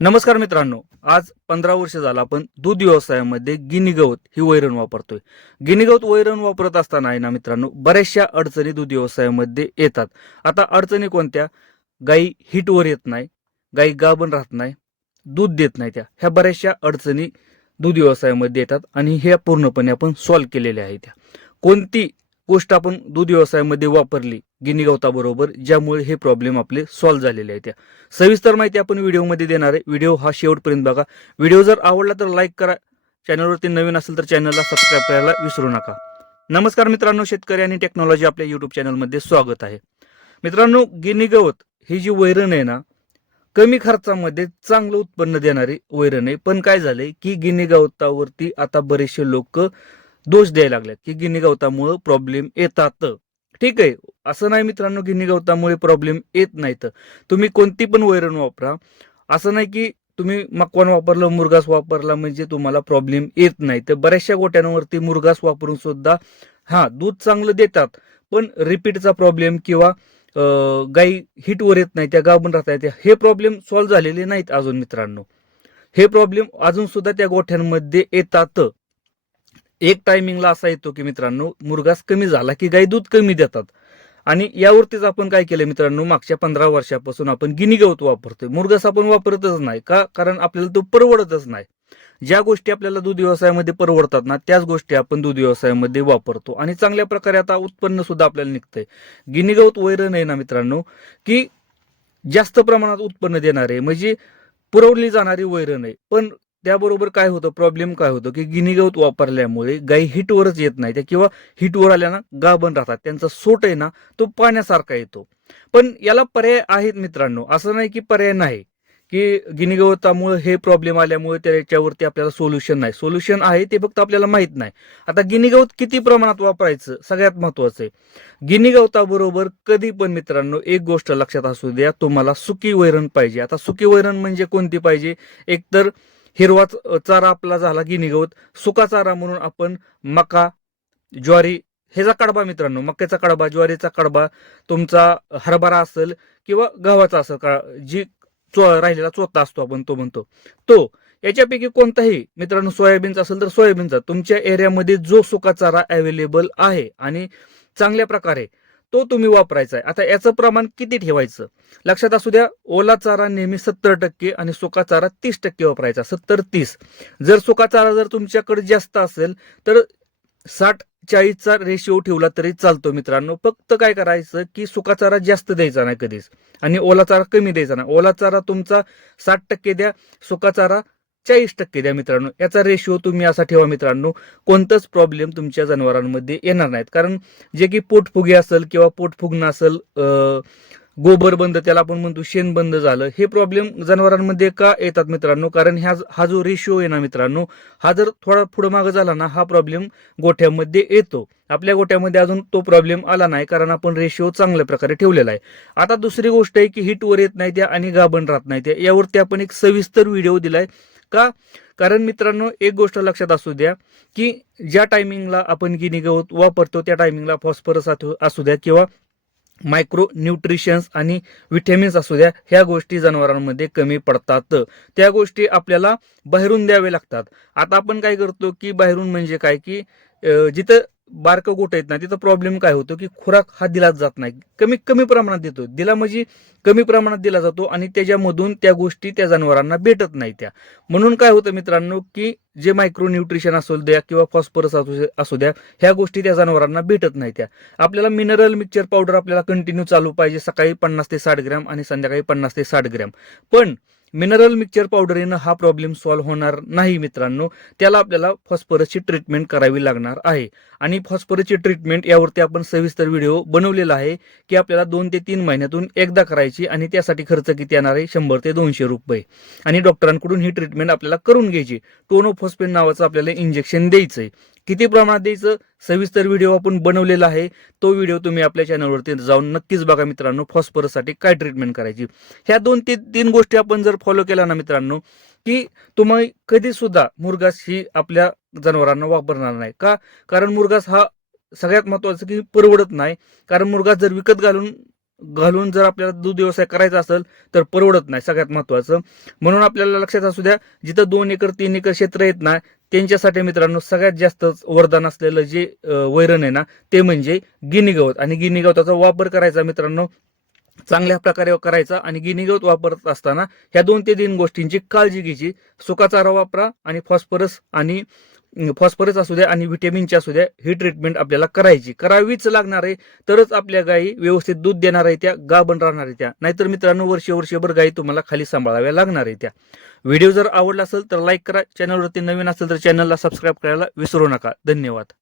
नमस्कार मित्रांनो, आज 15 वर्ष झालं आपण दूध व्यवसायामध्ये गिनी गवत ही वैरण वापरतोय. गिनी गवत वैरण वापरत असताना आहे ना मित्रांनो, बऱ्याचशा अडचणी दूध व्यवसायामध्ये येतात. आता अडचणी कोणत्या? गाई हिटवर येत नाही, गाई गाभण राहत नाही, दूध देत नाही, ह्या बऱ्याचशा अडचणी दूध व्यवसायामध्ये येतात आणि ह्या पूर्णपणे आपण सॉल्व्ह केलेल्या आहेत. कोणती गोष्ट आपण दूध व्यवसायामध्ये वापरली गिनी गवताबरोबर ज्यामुळे हे प्रॉब्लेम आपले सॉल्व्ह झालेले आहेत. सविस्तर माहिती आपण व्हिडिओमध्ये देणार आहे. व्हिडिओ हा शेवटपर्यंत बघा. व्हिडिओ जर आवडला तर लाईक करा. चॅनलवरती नवीन असेल तर चॅनलला सबस्क्राईब करायला विसरू नका. नमस्कार मित्रांनो, शेतकरी आणि टेक्नॉलॉजी आपल्या युट्यूब चॅनलमध्ये स्वागत आहे. मित्रांनो, गिनी गवत ही जी वैरण आहे ना, कमी खर्चामध्ये चांगलं उत्पन्न देणारी वैरण आहे. पण काय झालंय की गिनी गवतावरती आता बरेचसे लोक दोष द्यायला लागलेत की गिनी गवतामुळे प्रॉब्लेम येतात. ठीक आहे, असं नाही मित्रांनो गिनी गवतामुळे प्रॉब्लेम येत नाहीत. तुम्ही कोणती पण वैरण वापरा, असं नाही की तुम्ही मकवान वापरलं, मुरघास वापरला म्हणजे तुम्हाला प्रॉब्लेम येत नाही. तर बऱ्याचशा गोट्यांवरती मुरघास वापरून सुद्धा दूध चांगलं देतात, पण रिपीटचा प्रॉब्लेम किंवा गाई हिटवर येत नाही, त्या गाभण राहतात, हे प्रॉब्लेम सॉल्व्ह झालेले नाहीत अजून मित्रांनो. हे प्रॉब्लेम अजून सुद्धा त्या गोठ्यांमध्ये येतात. एक टायमिंगला असा येतो की मित्रांनो, मुरघास कमी झाला की गाई दूध कमी देतात. आणि यावरतीच आपण काय केलं मित्रांनो, मागच्या 15 वर्षापासून आपण गिनी गवत वापरतोय. मुरघास आपण वापरतच नाही का? कारण आपल्याला तो परवडतच नाही. ज्या गोष्टी आपल्याला दूध व्यवसायामध्ये परवडतात ना, त्याच गोष्टी आपण दूध व्यवसायामध्ये वापरतो आणि चांगल्या प्रकारे आता उत्पन्न सुद्धा आपल्याला निघतंय. गिनी गवत वैरण आहे ना मित्रांनो, की जास्त प्रमाणात उत्पन्न देणारे म्हणजे पुरवली जाणारी वैरण आहे. पण त्याबरोबर काय होतं, प्रॉब्लेम काय होतो की गिनी गवत वापरल्यामुळे गाई हिटवरच येत नाही, किंवा हिटवर आल्या ना गाभण राहतात. त्यांचा सोट आहे ना तो पाण्यासारखा येतो. पण याला पर्याय आहेत मित्रांनो, असं नाही की पर्याय नाही, की गिनी गवतामुळे हे प्रॉब्लेम आल्यामुळे त्याच्यावरती आपल्याला सोल्युशन नाही. सोल्युशन आहे, ते फक्त आपल्याला माहित नाही. आता गिनी गवत किती प्रमाणात वापरायचं सगळ्यात महत्वाचं आहे. गिनी गवताबरोबर कधी पण मित्रांनो एक गोष्ट लक्षात असू द्या, तुम्हाला सुकी वैरण पाहिजे. आता सुकी वैरण म्हणजे कोणती पाहिजे? एकतर हिरवा चारा आपला झाला गिनी गवत, सुका चारा म्हणून आपण मका, ज्वारी ह्याचा कडबा मित्रांनो, मक्याचा कडबा, ज्वारीचा कडबा, तुमचा हरभरा असेल किंवा गव्हाचा असेल, जी राहिलेला चोथा असतो आपण तो म्हणतो तो, याच्यापैकी कोणताही मित्रांनो, सोयाबीनचा असेल तर सोयाबीनचा, तुमच्या एरियामध्ये जो सुका चारा अवेलेबल आहे आणि चांगल्या प्रकारे तो तुम्ही वापरायचा आहे. आता याचं प्रमाण किती ठेवायचं लक्षात असू द्या. ओला चारा नेहमी 70% आणि सुका चारा 30% वापरायचा. 70-30. जर सुका चारा जर तुमच्याकडे जास्त असेल तर 60-40चा रेशिओ ठेवला तरी चालतो मित्रांनो. फक्त काय करायचं की सुका चारा जास्त द्यायचा नाही कधीच आणि ओला चारा कमी द्यायचा नाही. ओला चारा तुमचा 60% द्या, सुका चारा 40% द्या मित्रांनो. याचा रेशिओ तुम्ही असा ठेवा मित्रांनो, कोणताच प्रॉब्लेम तुमच्या जनावरांमध्ये येणार नाहीत. कारण जे की पोटफुगे असेल किंवा पोटफुगणं असेल, गोबर बंद त्याला आपण म्हणतो, शेण बंद झालं, हे प्रॉब्लेम जनावरांमध्ये का येतात मित्रांनो? कारण हा जो रेशिओ आहे ना मित्रांनो, हा जर थोडा पुढे मागे झाला ना, हा प्रॉब्लेम गोठ्यामध्ये येतो. आपल्या गोठ्यामध्ये अजून तो प्रॉब्लेम आला नाही, कारण आपण रेशिओ चांगल्या प्रकारे ठेवलेला आहे. आता दुसरी गोष्ट आहे की हिटवर येत नाही त्या आणि गाभण राहत नाही त्या, यावरती आपण एक सविस्तर व्हिडिओ दिलाय. का? कारण मित्रांनो एक गोष्ट लक्षात असू द्या की ज्या टायमिंगला आपण गिनी गवत वापरतो त्या टायमिंगला फॉस्फरस असू द्या किंवा मायक्रो न्यूट्रिशन्स आणि विटॅमिन्स असू द्या, ह्या गोष्टी जनावरांमध्ये कमी पडतात. त्या गोष्टी आपल्याला बाहेरून द्यावे लागतात. आता आपण काय करतो की बाहेरून म्हणजे काय की जिथं बारकं गोट आहेत ना, तिथं प्रॉब्लेम काय होतो की खुराक हा दिलाच जात नाही, कमी कमी प्रमाणात देतो. दिला म्हणजे कमी प्रमाणात दिला जातो आणि त्याच्यामधून त्या गोष्टी त्या जनावरांना भेटत नाही त्या. म्हणून काय होतं मित्रांनो की जे मायक्रो न्यूट्रिशन असू द्या किंवा फॉस्फरस असू द्या, ह्या गोष्टी त्या जनावरांना भेटत नाही त्या. आपल्याला मिनरल मिक्सचर पावडर आपल्याला कंटिन्यू चालू पाहिजे, सकाळी 50 ते 60 ग्रॅम आणि संध्याकाळी 50 ते 60 ग्रॅम. पण मिनरल मिक्सचर पावडरीनं हा प्रॉब्लेम सॉल्व्ह होणार नाही मित्रांनो. त्याला आपल्याला फॉस्फरसची ट्रीटमेंट करावी लागणार आहे आणि फॉस्फरसची ट्रीटमेंट यावरती आपण सविस्तर व्हिडिओ बनवलेला आहे की आपल्याला 2 ते 3 महिन्यातून एकदा करायची आणि त्यासाठी खर्च किती येणार आहे? 100 ते 200 रुपये. आणि डॉक्टरांकडून ही ट्रीटमेंट आपल्याला करून घ्यायची. टोनोफॉस्फेट नावाचं आपल्याला इंजेक्शन द्यायचंय. किती प्रमाणात द्यायचं सविस्तर व्हिडिओ आपण बनवलेला आहे. तो व्हिडिओ तुम्ही आपल्या चॅनलवरती जाऊन नक्कीच बघा मित्रांनो, फॉस्फरससाठी काय ट्रीटमेंट करायची. ह्या 2 ते 3 गोष्टी आपण जर फॉलो केला ना मित्रांनो, की तुम्ही कधी सुद्धा मुरघास ही आपल्या जनावरांना वापरणार नाही. का? कारण मुरघास हा सगळ्यात महत्वाचं की परवडत नाही. कारण मुरघास जर विकत घालून घालून जर आपल्याला दूध व्यवसाय करायचा असेल तर परवडत नाही, सगळ्यात महत्वाचं. म्हणून आपल्याला लक्षात असू द्या, जिथं 2 एकर 3 एकर क्षेत्र येत ना, त्यांच्यासाठी मित्रांनो सगळ्यात जास्त वरदान असलेलं जे वैरण आहे ना, ते म्हणजे गिनी गवत. आणि गिनी गवताचा वापर करायचा मित्रांनो चांगल्या प्रकारे करायचा. आणि गिनी गवत वापरत असताना ह्या 2 ते 3 गोष्टींची काळजी घ्यायची. सुका चारा वापरा आणि फॉस्फरस असू द्या आणि व्हिटॅमिनची असू द्या, ही ट्रीटमेंट आपल्याला करावीच लागणार आहे. तरच आपल्या गायी व्यवस्थित दूध देणार आहे, त्या गाभण राहणार आहे त्या. नाहीतर मित्रांनो वर्षभर गायी तुम्हाला खाली सांभाळाव्या लागणार आहे त्या. व्हिडिओ जर आवडला असेल तर लाईक करा. चॅनलवरती नवीन असेल तर चॅनलला सबस्क्राईब करायला विसरू नका. धन्यवाद.